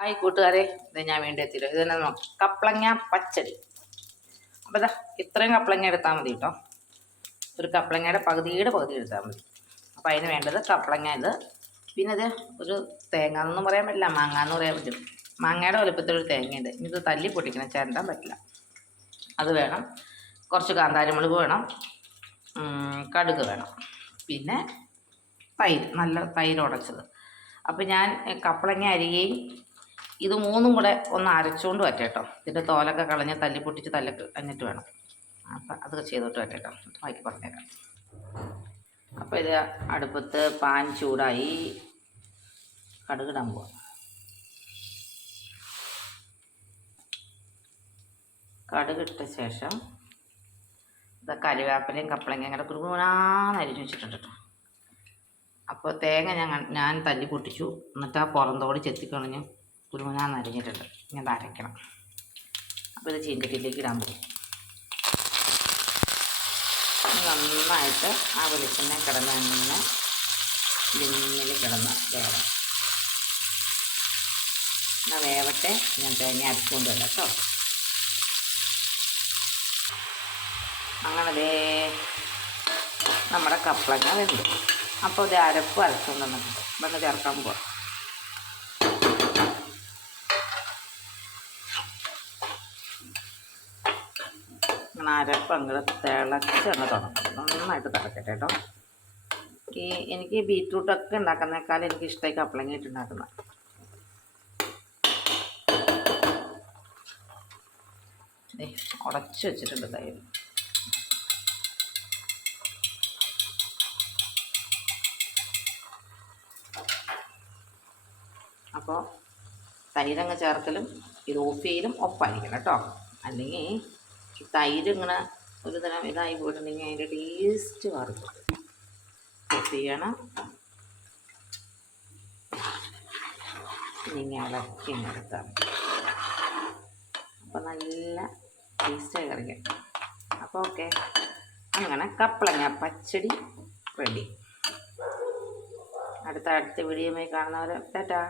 Hi കൂട്ടുകാരെ ഇത് ഞാൻ വേണ്ടി എത്തിയില്ല. ഇത് തന്നെ കപ്ലങ്ങ പച്ചടി. അപ്പോൾ ഇതാ ഇത്രയും കപ്ലങ്ങ എടുത്താൽ മതി കേട്ടോ. ഒരു കപ്ലങ്ങയുടെ പകുതിയുടെ പകുതി എടുത്താൽ മതി. അപ്പോൾ അതിന് വേണ്ടത് കപ്ലങ്ങ ഇത്. പിന്നെ ഇത് ഒരു തേങ്ങ എന്നൊന്നും പറയാൻ പറ്റില്ല മാങ്ങ എന്ന് പറയാൻ പറ്റും. മാങ്ങയുടെ വലുപ്പത്തിലൊരു തേങ്ങയുണ്ട്. ഇത് തല്ലി പൊട്ടിക്കണം ചേരണ്ടാൻ പറ്റില്ല. അത് വേണം. കുറച്ച് കാന്താരിമുളക് വേണം. കടുക് വേണം. പിന്നെ തൈര് നല്ല തൈര് ഉടച്ചത്. അപ്പോൾ ഞാൻ കപ്പളങ്ങ അരികയും ഇത് മൂന്നും കൂടെ ഒന്ന് അരച്ചുകൊണ്ട് വറ്റേട്ടോ. ഇതിന്റെ തോലൊക്കെ കളഞ്ഞ് തല്ലി പൊട്ടിച്ച് തല്ല കഴിഞ്ഞിട്ട് വേണം. അപ്പം അത് ചെയ്തോട്ട് വറ്റേട്ടോ. ബാക്കി പറഞ്ഞേക്കാം. അപ്പോൾ ഇത് അടുപ്പത്ത് പാൻ ചൂടായി കടുകിടാൻ പോവാം. കടുകിട്ട ശേഷം ഇത് കറിവേപ്പിലയും കപ്പളങ്ങയും അങ്ങനെ കുറുകുണാന്ന് അരിഞ്ഞു വെച്ചിട്ടുണ്ട് കേട്ടോ. അപ്പോൾ തേങ്ങ ഞാൻ ഞാൻ തല്ലി പൊട്ടിച്ചു. എന്നിട്ട് ആ പുറന്തോട് ചെത്തിക്കളഞ്ഞ് കുരുമുനാന്ന് അരിഞ്ഞിട്ടുണ്ട് ഞാൻ അരയ്ക്കണം. അപ്പോൾ ഇത് ചീഞ്ചട്ടിയിലേക്ക് ഇടാൻ പോകും. ഇത് നന്നായിട്ട് ആ വെളിച്ചെണ്ണ കിടന്ന് തന്നെ ലിമ്മിൽ കിടന്ന് വേവണം. എന്നാൽ വേവട്ടെ ഞാൻ തേങ്ങ അരച്ചുകൊണ്ട് വരാം കേട്ടോ. അങ്ങനെ ദേ നമ്മുടെ കപ്പളങ്ങ വരുന്നു അപ്പോൾ ഇത് അരപ്പ് അരച്ചുകൊണ്ട് വന്നിട്ടുണ്ട്. ഇവിടെ ചേർക്കാൻ പോവാം. അങ്ങനെ അരപ്പ് അങ്ങോട്ട് തിളച്ച് അങ്ങ് തുടങ്ങും. നന്നായിട്ട് തിളക്കട്ടെ കേട്ടോ. ഈ എനിക്ക് ബീറ്റ്റൂട്ടൊക്കെ ഉണ്ടാക്കുന്നേക്കാൾ എനിക്ക് ഇഷ്ടമായി കപ്പളങ്ങിയിട്ട് ഉണ്ടാക്കുന്ന. ഉടച്ചു വെച്ചിട്ടുണ്ട് തൈര്. അപ്പോൾ തൈരങ്ങ് ചേർക്കലും ഇത് ഓഫ് ചെയ്യലും ഒപ്പായിരിക്കണം കേട്ടോ. അല്ലെങ്കിൽ തൈര് ഇങ്ങനെ ഒരു തരം ഇതായി പോയിട്ടുണ്ടെങ്കിൽ അതിന്റെ ടേസ്റ്റ് മാറും. ചെയ്യണം. ഇനി ഇളക്കി നിർത്താം അപ്പോൾ നല്ല ടേസ്റ്റായി കറിക്കാം അപ്പോൾ ഓക്കെ അങ്ങനെ കപ്പളങ്ങ പച്ചടി റെഡി അടുത്ത അടുത്ത വീഡിയോ കാണുന്നവരെ ടാറ്റാ.